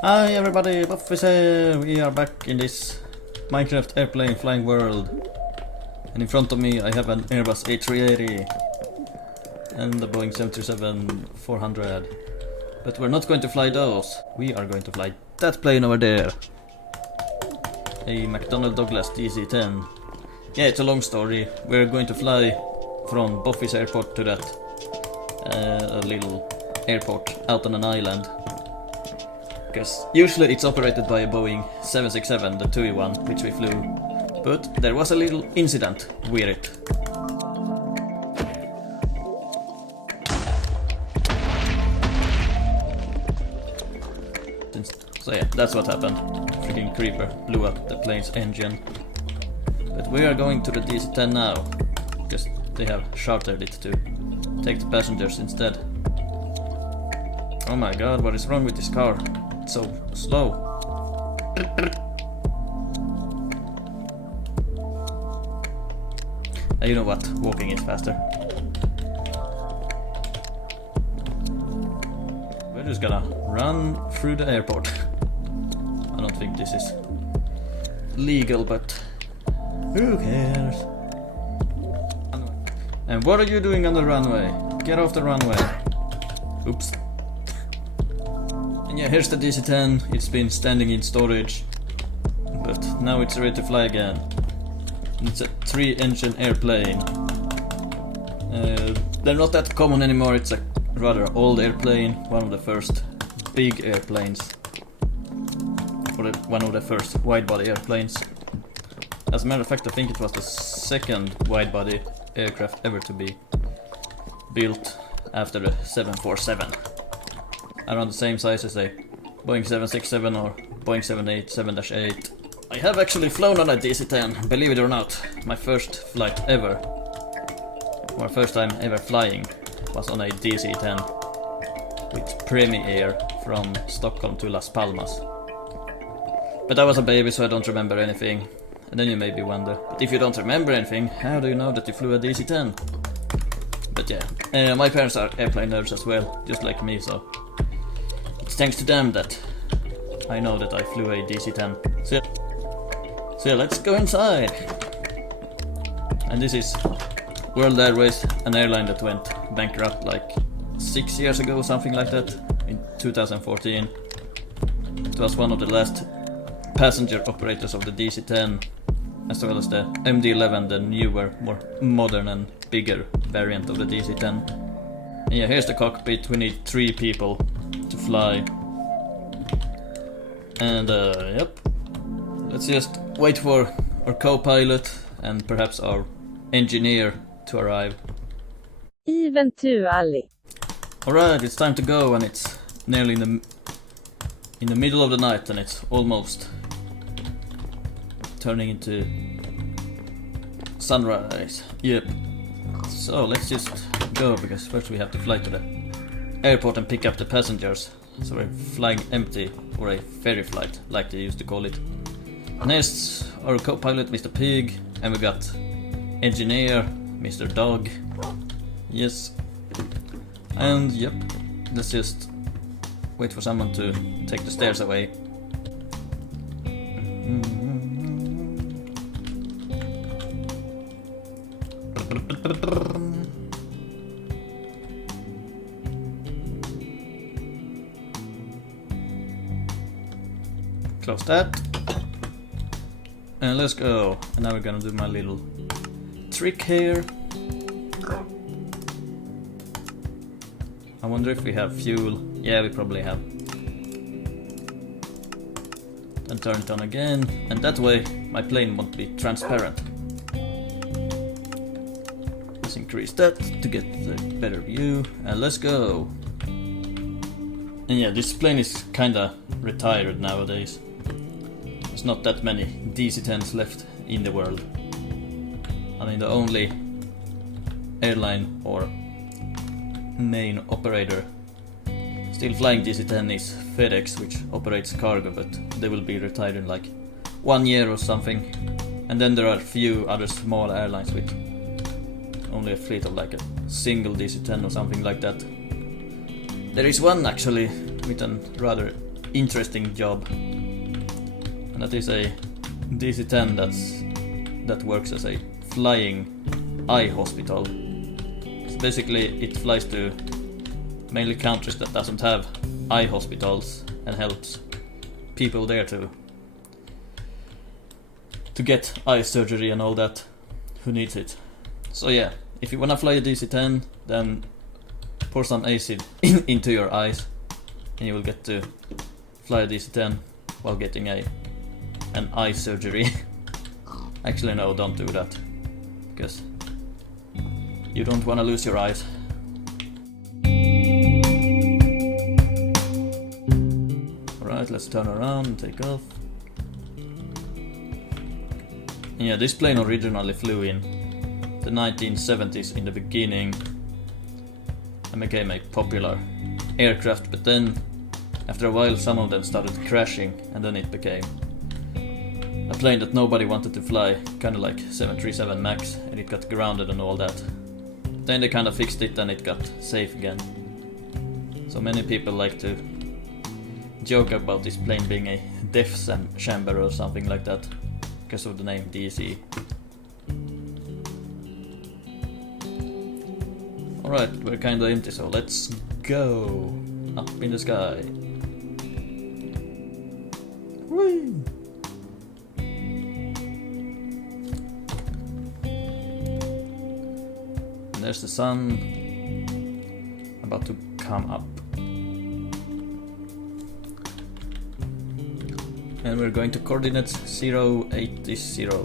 Hi everybody, Boffis here! We are back in this Minecraft airplane flying world. And in front of me I have an Airbus A380 and the Boeing 737-400. But we're not going to fly those. We are going to fly that plane over there. A McDonnell Douglas Dc-10. Yeah, it's a long story. We're going to fly from Boffis airport to that a little airport out on an island. Because usually it's operated by a Boeing 767, the TUI one, which we flew. But there was a little incident with it. So yeah, that's what happened. Freaking creeper blew up the plane's engine. But we are going to the DC-10 now, because they have chartered it to take the passengers instead. Oh my god, what is wrong with this car? It's so slow. You know what? Walking is faster. We're just gonna run through the airport. I don't think this is legal, but who cares? And what are you doing on the runway? Get off the runway. Oops. And yeah, here's the DC-10. It's been standing in storage, but now it's ready to fly again. It's a 3-engine airplane. They're not that common anymore. It's a rather old airplane, one of the first big airplanes, or one of the first wide-body airplanes. As a matter of fact, I think it was the second wide-body aircraft ever to be built after the 747. Around the same size as a Boeing 767 or Boeing 787-8. I have actually flown on a DC-10, believe it or not. My first flight ever, or first time ever flying, was on a DC-10 with Premier from Stockholm to Las Palmas. But I was a baby, so I don't remember anything. And then you maybe wonder, but if you don't remember anything, how do you know that you flew a DC-10? But yeah, my parents are airplane nerds as well, just like me, so it's thanks to them that I know that I flew a DC-10. So yeah, let's go inside. And this is World Airways, an airline that went bankrupt like 6 years ago, something like that, in 2014. It was one of the last passenger operators of the DC-10, as well as the MD-11, the newer, more modern and bigger variant of the DC-10. And yeah, here's the cockpit. We need 3 people to fly. And yep, let's just wait for our co-pilot and perhaps our engineer to arrive. Eventually. Alright, it's time to go, and it's nearly in the middle of the night, and it's almost turning into sunrise. Yep. So let's just go, because first we have to fly to the airport and pick up the passengers. So we're flying empty, or a ferry flight, like they used to call it. Next, our co-pilot, Mr. Pig, and we got engineer, Mr. Dog. Yes. And yep, let's just wait for someone to take the stairs away. Close that. And let's go. And now we're gonna do my little trick here. I wonder if we have fuel. Yeah, we probably have. Then turn it on again, and that way my plane won't be transparent. Let's increase that to get the better view, and let's go. And yeah, this plane is kinda retired nowadays. There's not that many DC-10s left in the world. I mean, the only airline or main operator still flying DC-10 is FedEx, which operates cargo, but they will be retired in like 1 year or something. And then there are a few other small airlines with only a fleet of like a single DC-10 or something like that. There is one actually with a rather interesting job, and that is a DC-10 that works as a flying eye hospital. So basically it flies to mainly countries that doesn't have eye hospitals and helps people there to get eye surgery and all that who needs it. So yeah, if you wanna fly a DC-10, then pour some acid into your eyes and you will get to fly a DC-10 while getting an eye surgery. Actually no, don't do that, because you don't wanna lose your eyes. Alright, let's turn around and take off. Yeah, this plane originally flew in the 1970s in the beginning and became a popular aircraft, but then after a while some of them started crashing, and then it became a plane that nobody wanted to fly, kinda like 737 MAX, and it got grounded and all that. Then they kinda fixed it and it got safe again. So many people like to joke about this plane being a death chamber or something like that, because of the name DC. Alright, we're kinda empty, so let's go up in the sky. Whee! And there's the sun about to come up. And we're going to coordinates 0, 80. I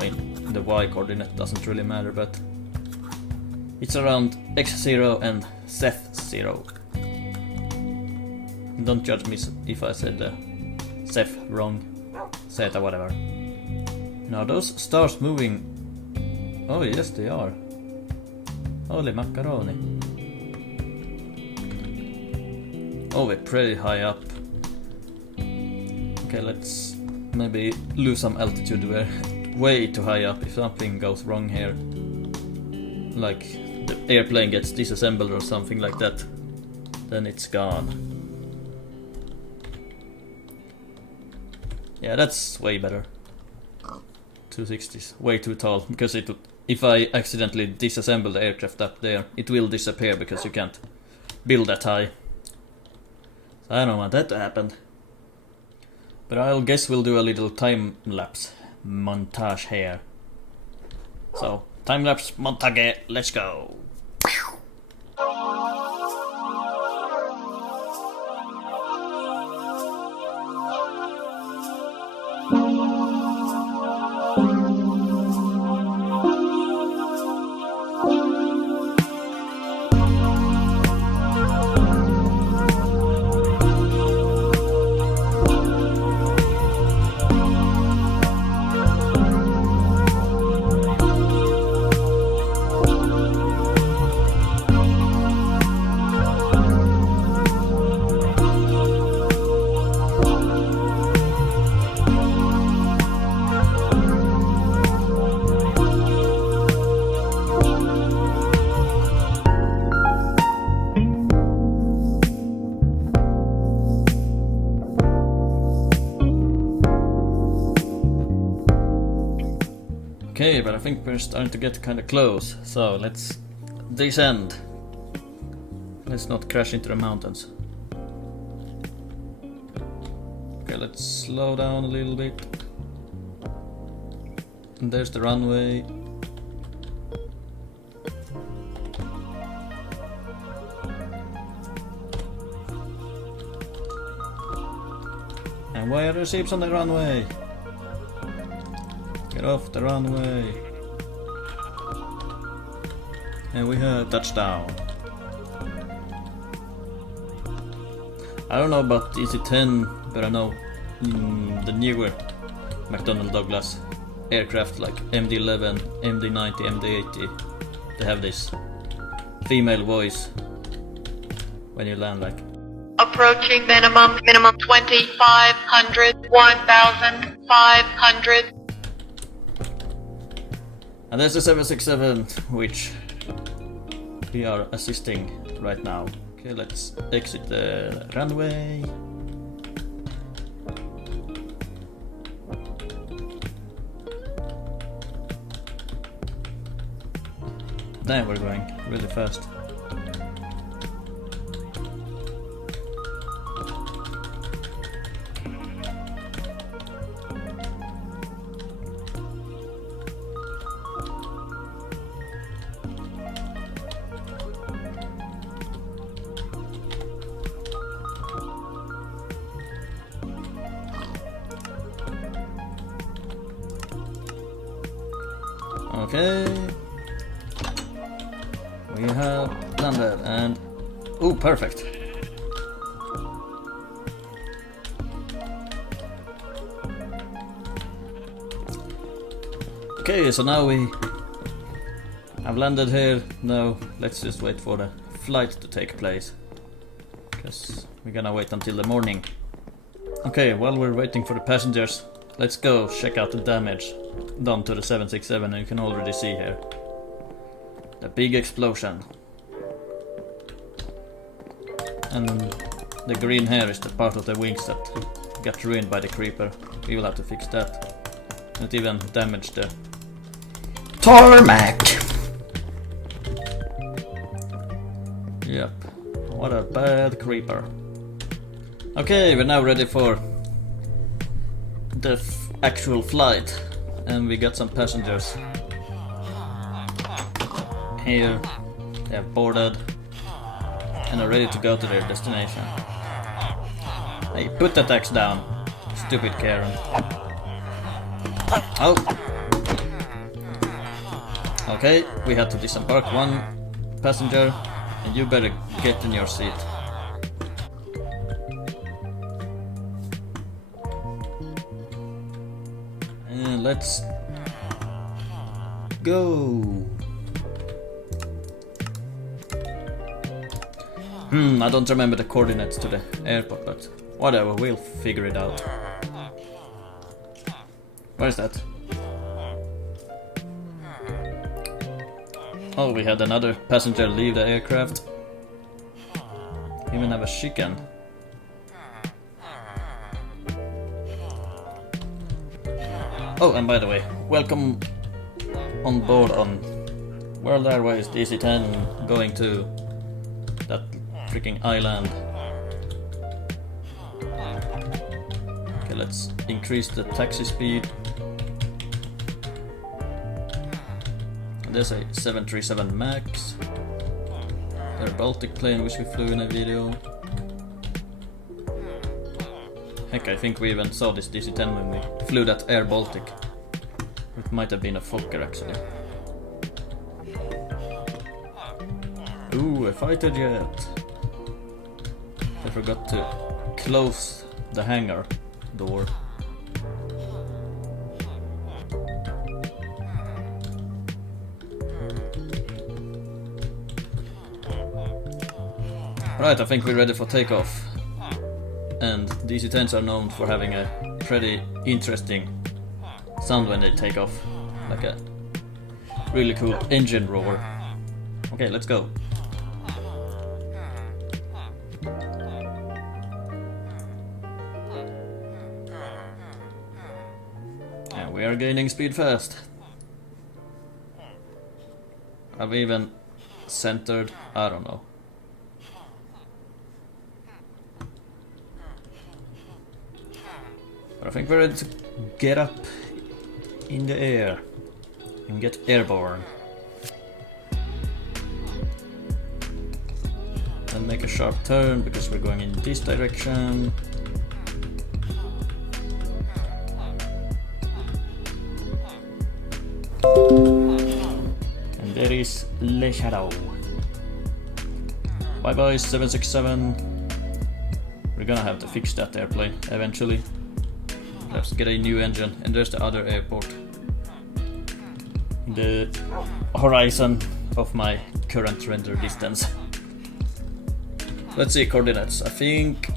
mean, the Y coordinate doesn't really matter, but it's around X0 and Zeth0. Don't judge me if I said the Zeth wrong. Zeta, whatever. Now those stars moving. Oh yes, they are. Holy macaroni. Oh, we're pretty high up. Okay, let's maybe lose some altitude. We're way too high up. If something goes wrong here, like the airplane gets disassembled or something like that, then it's gone. Yeah, that's way better. 260 is way too tall, because if I accidentally disassemble the aircraft up there, it will disappear because you can't build that high. So I don't want that to happen. But I'll guess we'll do a little time-lapse montage here. So, time-lapse montage, let's go! Okay, but I think we're starting to get kind of close, so let's descend. Let's not crash into the mountains. Okay, let's slow down a little bit. And there's the runway. And why are there ships on the runway? Get off the runway. And we have touchdown. I don't know about DC-10, but I know the newer McDonnell Douglas aircraft like MD-11, MD-90, MD-80, they have this female voice when you land, like approaching minimum 2,500, 1,500. And there's a 767 which we are assisting right now. Okay, let's exit the runway. Damn, we're going really fast. Okay, we have landed and oh, perfect. Okay, so now we have landed here. Now let's just wait for the flight to take place, because we're gonna wait until the morning. Okay, while we're waiting for the passengers, let's go check out the damage done to the 767, and you can already see here the big explosion. And the green here is the part of the wings that got ruined by the creeper. We will have to fix that. It even damaged the tarmac. Yep, what a bad creeper. Okay, we're now ready for the actual flight, and we got some passengers here. They have boarded and are ready to go to their destination. Hey, put that axe down, stupid Karen. Oh! Okay, we had to disembark one passenger, and you better get in your seat. And let's go. I don't remember the coordinates to the airport, but whatever, we'll figure it out. Where is that? Oh, we had another passenger leave the aircraft. Even have a chicken. Oh, and by the way, welcome on board on World Airways DC-10 going to that freaking island. Okay, let's increase the taxi speed. There's a 737 MAX. There's a Baltic plane which we flew in a video. Heck, I think we even saw this DC-10 when we flew that Air Baltic. It might have been a Fokker actually. Ooh, a fighter jet. I forgot to close the hangar door. Right, I think we're ready for takeoff. And DC-10s are known for having a pretty interesting sound when they take off. Like a really cool engine roar. Okay, let's go. And we are gaining speed fast. Have we even centered? I don't know. But I think we're ready to get up in the air and get airborne. And make a sharp turn because we're going in this direction. is Le Shadow. Bye bye 767. We're gonna have to fix that airplane eventually. Let's get a new engine, and there's the other airport. The horizon of my current render distance. Let's see coordinates. I think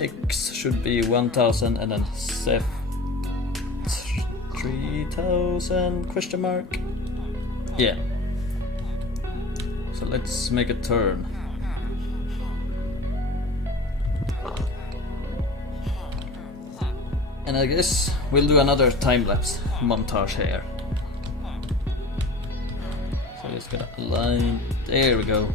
X should be 1000 and then Seth 3000 question mark. Yeah. So let's make a turn. And I guess we'll do another time-lapse montage here. So just gonna align. There we go.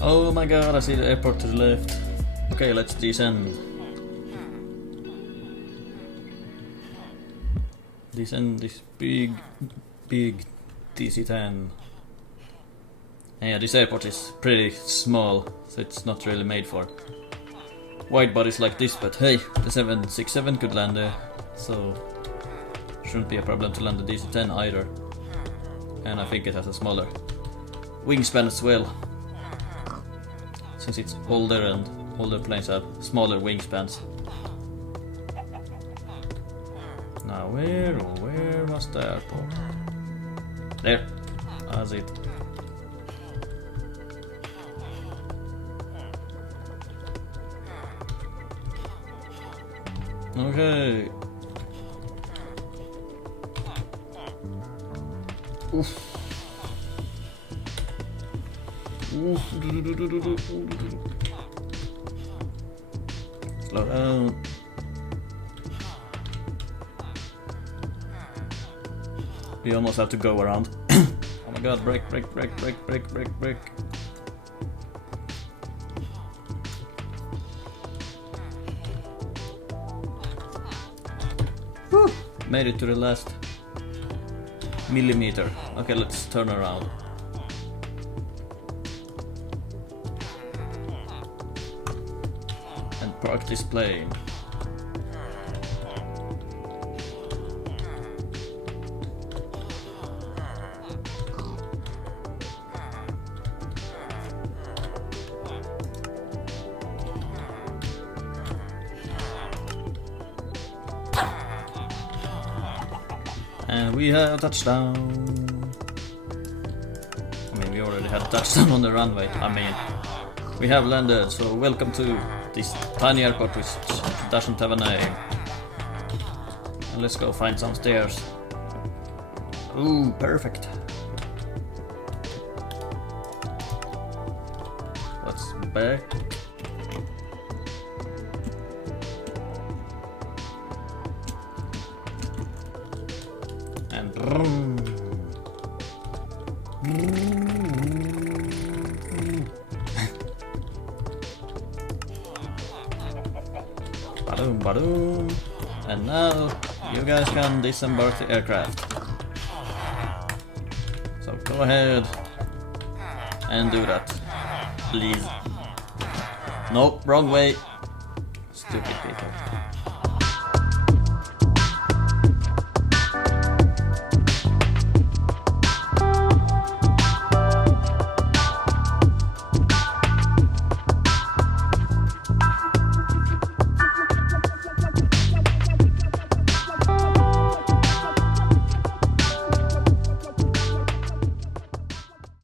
Oh my god, I see the airport to the left. Okay, let's descend. Descend this big DC-10. Yeah, this airport is pretty small, so it's not really made for wide bodies like this, but hey, the 767 could land there, so shouldn't be a problem to land the DC-10 either. And I think it has a smaller wingspan as well, since it's older and older planes have smaller wingspans. Now where was the airport? There, that's it. Okay. Oof. Slow down. We almost have to go around. Oh my god, brake. Whew. Made it to the last millimeter. Okay, let's turn around. And park this plane. And we have touchdown. I mean, we already had touchdown on the runway. I mean, we have landed, so welcome to this tiny airport which doesn't have a name. And let's go find some stairs. Ooh, perfect. What's back? And Ba-doom. And now you guys can disembark the aircraft. So go ahead and do that, please. No, wrong way. Stupid people.